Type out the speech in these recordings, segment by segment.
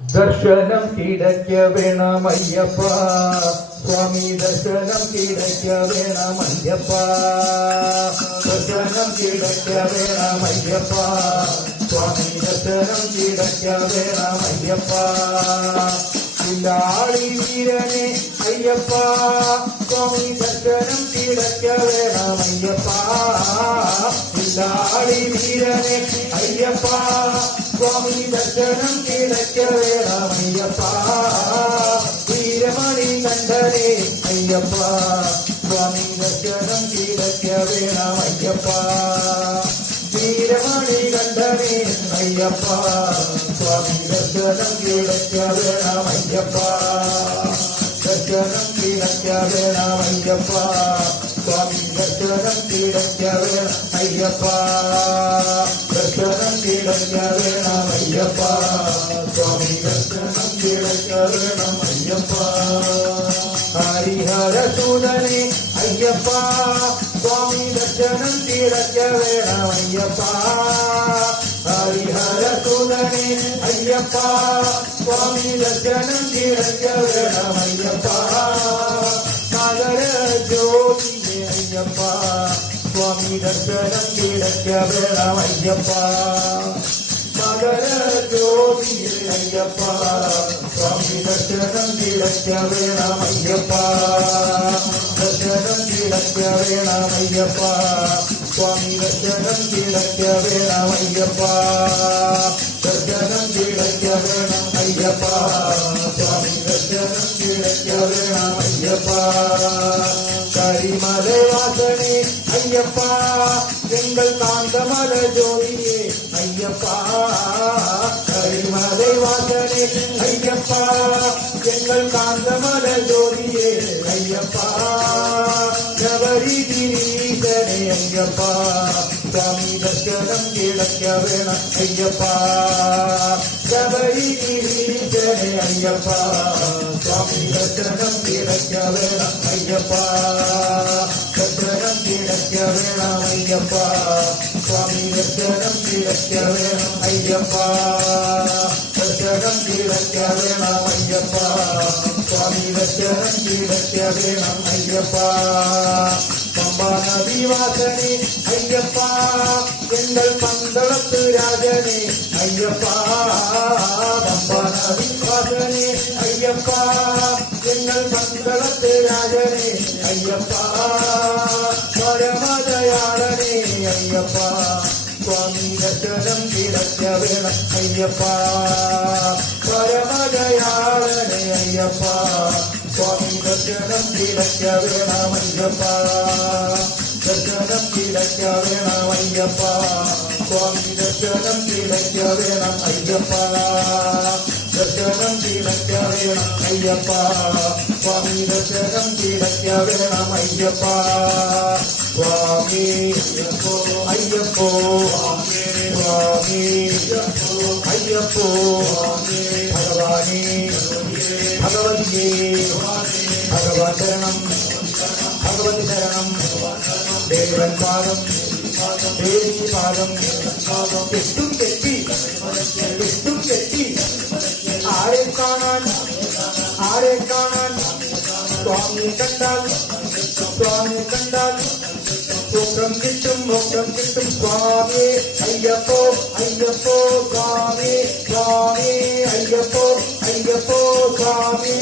ദർശനം കിടക്ക വേണമയ്യപ്പ സ്വാമി ദർശനം കിടക്ക വേണമയ്യപ്പ ദർശനം കിടക്ക വേണമയ്യപ്പ സ്വാമി ദർശനം കിടക്ക വേണമയ്യപ്പ ഇല്ലാളി വീരനെ അയ്യപ്പ സ്വാമി ദർശനം കിടക്ക വേണമയ്യപ്പ ഇല്ലാളി വീരനെ അയ്യപ്പ സ്വാമി ദർശനം കിടക്ക വേണമയ്യപ്പ വീരമണി കണ്ഠനെ അയ്യപ്പ സ്വാമി ദർശനം കിടക്ക വേണമയ്യപ്പ വീരമണി കണ്ഠനെ അയ്യപ്പ സ്വാമി ദർശനം കിടക്ക വേണമയ്യപ്പ ദർശനം കിടക്ക വേണമയ്യപ്പ സ്വാമി ദർശനം കിടക്ക വേണമയ്യപ്പ ദർശനം കിടക്ക വേണമയ്യപ്പ സ്വാമി ദർശനം കിടക്ക വേണമയ്യപ്പ ഹരിഹരസൂദനെ അയ്യപ്പ സ്വാമി ദർശനം കിടക്ക വേണമയ്യപ്പ ഹരിഹരസൂദനെ അയ്യപ്പ സ്വാമി ദർശനം കിടക്ക വേണമയ്യപ്പ നഗര ജ്യോതിയെ അയ്യപ്പ സ്വാമി ദർശനം കിടക്ക വേണമയ്യപ്പ നഗര ജ്യോതിയെ അയ്യപ്പ സ്വാമി ദർശനം കിടക്ക വേണമയ്യപ്പ ദർശനം കിടക്ക വേണമയ്യപ്പ സ്വാമി ദർശനം കിടക്ക വേണമയ്യപ്പ ദർശനം കിടക്ക വേണമയ്യപ്പ സ്വാമി ദർശനം കിടക്ക വേണമയ്യപ്പ കരിമലവാസനെ അയ്യപ്പ എങ്കൾ കാന്തമല ജോതിയെ അയ്യപ്പ കരിമലവാസനെ അയ്യപ്പ എങ്കൾ കാന്തമല ജോതിയെ അയ്യപ്പ ശബരിഗിരീശനെ അയ്യപ്പ സ്വാമി ദർശനം കിടക്ക വേണം അയ്യപ്പ ശബരിഗിരീശനെ അയ്യപ്പ സ്വാമി ദർശനം കിടക്ക വേണം അയ്യപ്പ ദർശനം കിടക്ക വേണം അയ്യപ്പ സ്വാമി ദർശനം കിടക്ക വേണം അയ്യപ്പ ദർശനം കിടക്ക വേണം അയ്യപ്പ സ്വാമി ദർശനം കിടക്ക വേണം അയ്യപ്പ പമ്പാനദിവാസനെ അയ്യപ്പ എങ്കൾ പന്തളത്ത് രാജനെ അയ്യപ്പ പമ്പാനദിവാസനെ അയ്യപ്പ എങ്കൾ പന്തളത്ത് രാജനെ അയ്യപ്പ പരമദയാളനെ അയ്യപ്പ സ്വാമി ദർശനം കിടക്ക വേണം അയ്യപ്പ പരമദയാളനെ അയ്യപ്പ സ്വാമി ദർശനം കിടക്ക വേണമയ്യപ്പ ദർശനം കിടക്ക വേണമയ്യപ്പ സ്വാമി ദർശനം കിടക്ക വേണം അയ്യപ്പ ദർശനം കിടക്ക വേണം അയ്യപ്പ സ്വാമി ദർശനം കിടക്ക വേണം അയ്യപ്പ സ്വാമി അയ്യപ്പോ സ്വാമി അയ്യപ്പോ ഭഗവാനേ ഭഗവതിയേ ഭഗവാൻ ശരണം ഭഗവതി ശരണം ദേവൻ പാദം ദേവി പാദം വിഷ്ണു കെട്ടി വിഷ്ണു കെട്ടി ആരെ കാണാൻ സ്വാമി കണ്ടാൽ മോക്ഷം കിട്ടും സ്വാമി അയ്യപ്പോ അയ്യപ്പോ സ്വാമി സ്വാമി അയ്യപ്പോ അയ്യപ്പോ സ്വാമി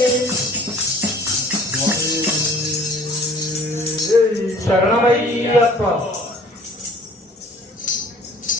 ശരണമയ്യപ്പ.